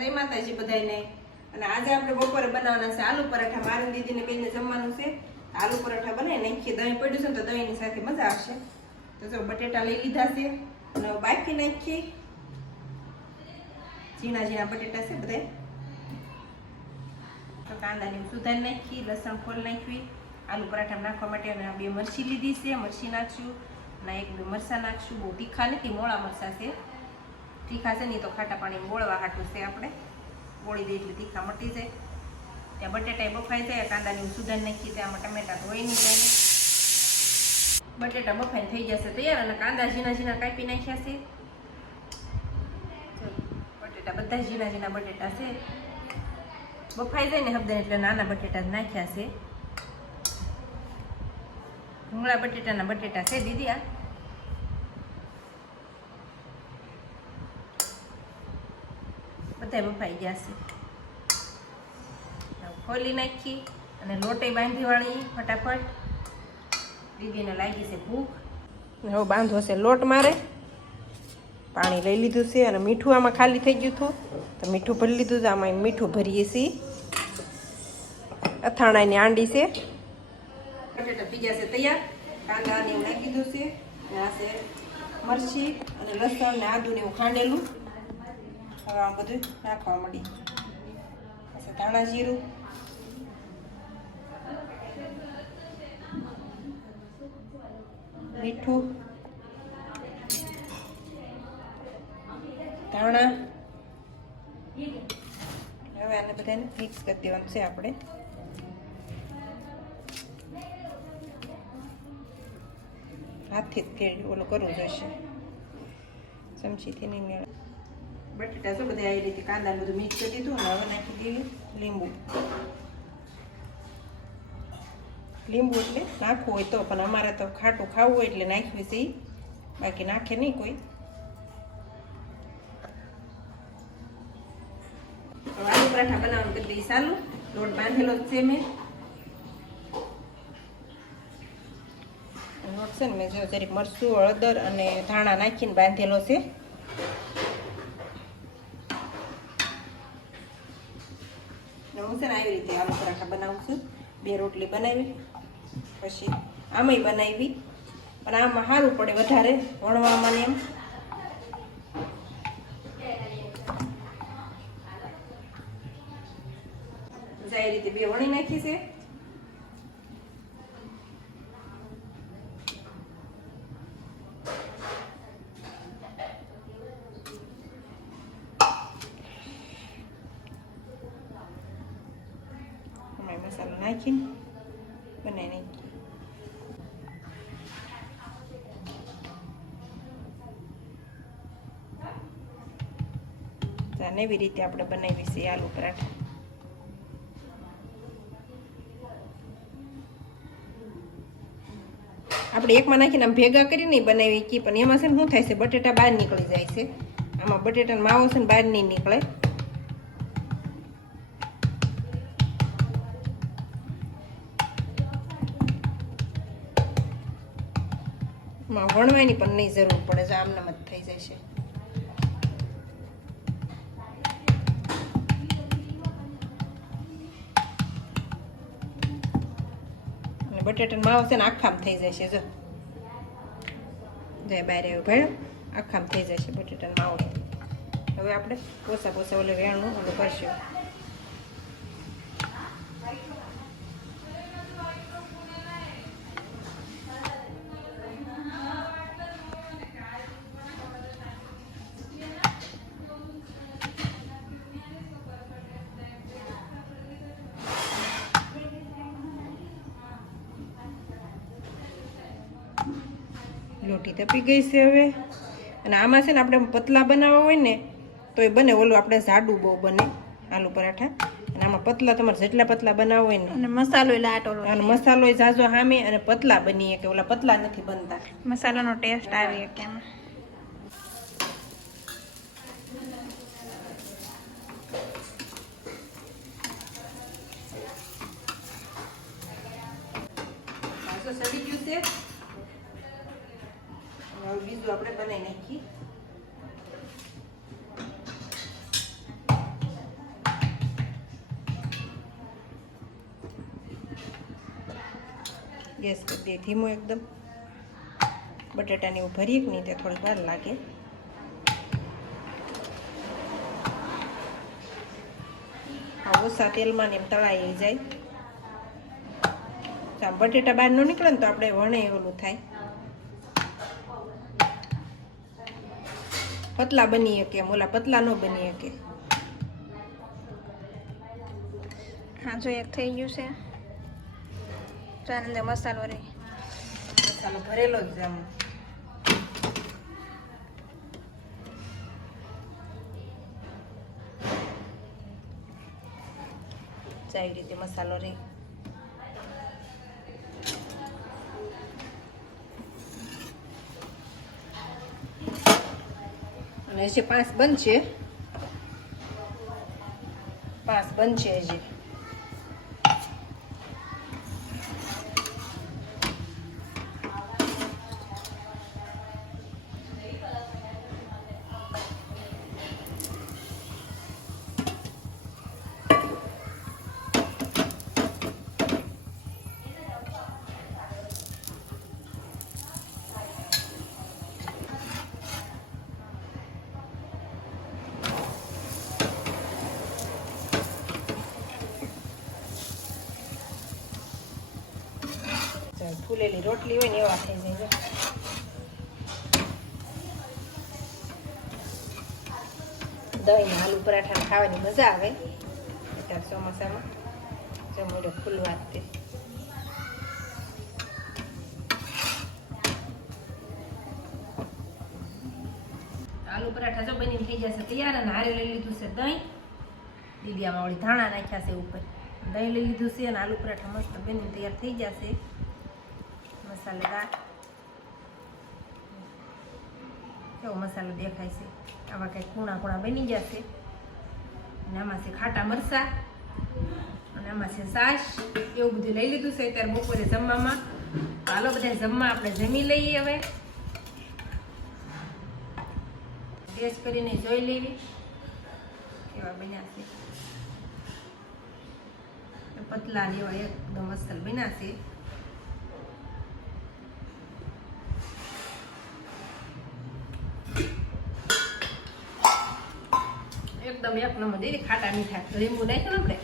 જય માતાજી બધાને। અને આજે આપણે બપોરે બનાવવાના છે આલુ પરાઠા। મારી દીદીને બેને જમવાનું છે। આલુ પરાઠા બનાવી નાખીએ। દહીં પડ્યું છે તો દહીંની સાથે મજા આવશે। તો જો બટેટા લઈ લીધા છે અને બાફી નાખીએ। ઝીણા ઝીણા બટેટા છે બધા। તો કાંદાની સુધારી નાખી, લસણ ફોલ નાખવી। આલુ પરાઠા નાખવા માટે અને બે મરચી લીધી છે, મરચી નાખશું અને એક બે મરચાં નાખશું। બહુ તીખા નથી, મોળા મરચાં છે। તીખા છે નહીં તો ખાટા પાણી બોળવા હાટું છે। આપણે બોળી દઈએ એટલે તીખા મટી જાય। ત્યાં બટેટા બફાઈ જાય, કાંદાની સુધારી નાખી, ત્યાં ટમેટા ધોઈ નહીં જાય। બટેટા બફાઈને થઈ જશે તૈયાર અને કાંદા ઝીણા ઝીણા કાપી નાખ્યા છે। બટેટા બધા ઝીણા ઝીણા બટેટા છે। બફાઈ જાય ને હબદન એટલે નાના બટેટા જ નાખ્યા છે। ભૂંગળા બટેટાના બટેટા છે દીદી। આ બધા બફાઈ ગયા છે। ખોલી નાખી અને લોટે બાંધી વાળી ફટાફટ। દીદીને લાગી છે ભૂખ, હવે બાંધવો છે લોટ મારે। પાણી લઈ લીધું છે અને મીઠું આમાં ખાલી થઈ ગયું હતું તો મીઠું ભરી લીધું છે। આમાં મીઠું ભરીએ છીએ। અથાણાની આંડી છે। બટેટા થઈ ગયા છે તૈયાર। કાંદાને એવું નાખી દીધું છે। આ છે મરચી અને લસણ ને આદુને એવું ખાંડેલું। હવે આ બધું નાખવા મળી। ધાણા જીરું, મીઠું, ધાણા। હવે આને બધાને મિક્સ કરી દેવાનું છે આપણે। હાથથી જ ફેરવી ઓલું કરવું જોઈશે, ચમચીથી નહીં મેળવે। બટેટા તો બધા આવી રીતે કાંદા બધું મિક્સ કરી દીધું અને હવે નાખી દેવી લીંબુ। લીંબુ એટલે નાખવું હોય તો, પણ અમારે તો ખાટું ખાવું હોય એટલે નાખ્યું છે, બાકી નાખે નહીં કોઈ। આલુ પરાઠા બનાવવાનું કરી દઈએ ચાલુ। લોટ બાંધેલો જ છે મેં। લોટ છે ને મેં જો જરીક મરચું, હળદર અને ધાણા નાખીને બાંધેલો છે। હું છે ને આવી રીતે આલુ પરાઠા બનાવું છું। બે રોટલી બનાવી, પછી આમાંય બનાવી, પણ આમાં સારું પડે વધારે વણવામાં ને એમ। આ રીતે બે વણી નાખી છે। મસાલો નાખીને બનાવી નાખીએ। એવી રીતે આપણે બનાવી છે આલુ પરાઠા। આપણે એકમાં નાખીને આમ ભેગા કરીને બનાવી કે, પણ એમાં છે ને શું થાય છે, બટેટા બહાર નીકળી જાય છે। આમાં બટેટાનો માવો છે ને બહાર નહીં નીકળે। વણવાની પણ નહીં જરૂર પડે, જો આમનામ જ થઈ જશે। અને બટેટાનો માવો છે ને આખામ થઈ જશે। જો જાય બહાર આવ્યું ભાઈ, આખામ થઈ જશે બટેટાનો માવો। હવે આપણે પોસા પોસા ઓલે વેણનું ઓલું કરશું। લોટી તપી ગઈ છે હવે, અને આમાં છે ને આપણે પતલા બનાવવા હોય ને તો એ બને, ઓલું આપણે જાડું બહુ બને આલુ પરાઠા। અને આમાં પતલા તમારે જેટલા પતલા બનાવવા હોય ને, અને મસાલો લાટો, અને મસાલો જાજો સામે અને પતલા બનીએ કે ઓલા પતલા નથી બનતા। મસાલાનો ટેસ્ટ આવે કે એમાં। સડી ગયું છે, બીજું આપણે બનાવી નાખીએ। ગેસ કરી દઈએ ધીમો એકદમ. બટેટાને એવું ભરીએ કે નહીં તે થોડીક વાર લાગે. ઓછા તેલમાં ને એમ તળાઈ જાય. બટેટા બહાર ન નીકળે ને તો આપણે વણે ઓલું થાય, પતલા બની શકે. એમ ઓલા પતલા ન બની શકે. હા જો એક થઈ ગયું છે. તો આની અંદર મસાલો રહે. મસાલો ભરેલો જ આમ. આવી રીતે મસાલો રહે. અને હજી 5 બનશે. 5 બનશે હજી. ફૂલેલી રોટલી હોય ને એવા થઈ જાય. દહીં ને આલુ પરાઠા ખાવાની મજા આવે અત્યારે ચોમાસામાં. જમોડે ફૂલવા તે આલુ પરાઠા જો બનીને થઈ જશે તૈયાર. અને હારે લઈ લીધું છે દહીં. દીદીયામાં વળી ધાણા નાખ્યા છે ઉપર. દહીં લઈ લીધું છે અને આલુ પરાઠા મસ્ત બનીને તૈયાર થઈ જશે. મસાલેદાર કેવો મસાલો દેખાય છે. આવા કંઈક કૂણા કૂણા બની જશે. અને આમાં છે ખાટા મરચાં અને આમાં છે છાશ. એવું બધું લઈ લીધું છે અત્યારે બપોરે જમવામાં. હાલો બધા જમવા આપણે જમી લઈએ. હવે ટેસ્ટ કરીને જોઈ લેવી કેવા બન્યા છે. પતલા ને એવા એકદમ અસલ બન્યા છે. એકદમ એક નંબર દીદી. ખાટા મીઠા લીંબુ નાખ્યું ને આપણે